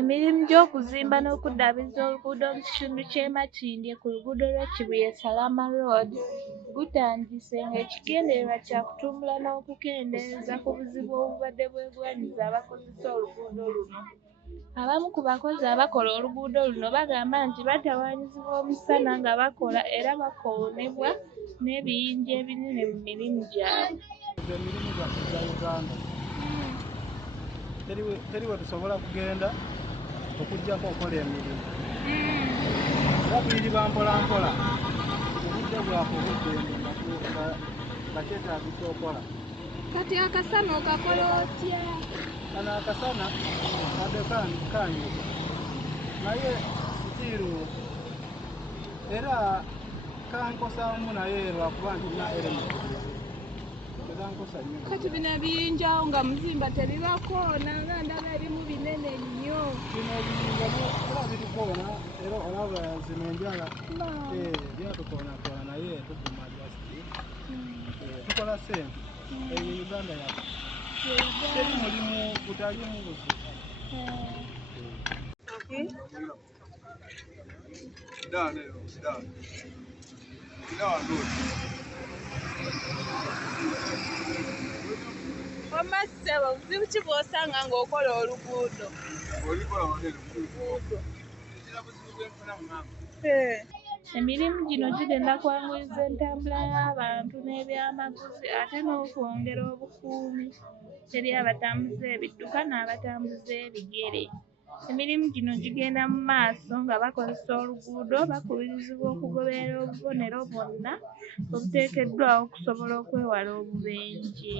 Emirimu gy'okuzimba n'okuddaabiriza oluguudo mu kitundu ky'e Makindye ku luguudo lw'e Kibuye-Salama Road gutandise ng'ekigendererwa kya kutumbula n'okukendeeza ku buzibu obubadde bwegwanyiza abakozesa oluguudo luno. Abamu ku bakozi abakola oluguudo luno bagamba nti batawaanyizibwa omusana nga bakola era bakoonebwa n'ebiyinja ebinene mu mirimu gyabwe. Emirimu gyaffe gya Uganda teri we tusobola kugenda okuggyako okola emirimu. Era tuyiribwa mpola mpola, obudde bwaffe budde nga kyetaagisa okola. Kati akasana okakola otya? Kano akasana kadde kanyiika naye ntiiruwo era kankosaamu naye lwakuba nti nina erementi tekankosa nnyo. Kati bino ebiyinjawo nga muzimba tebibakoona nga ndaba ebimu binene nnyo. Bino ebiyinja era bitukoona era olaba zino enjala byatukoonakona naye tuguma jasiti tukola ssente. Eyo Uganda yaffe teri mulimu gutalimu buzibu. Wamma ssebo buzibu ki bw'osanga ng'okola oluguudo? Emirimu gino gigenda kwanguyiza entambula y'abantu n'ebyamaguzi ate n'okwongera obukuumi eri abatambuza ebidduka n'abatambuza ebigere. Emirimu gino gigenda mu maaso nga bakozesa oluguudo bakubirizibwa okugoberera obubonero bwonna obuteekeddwawo okusobola okwewala obubenje.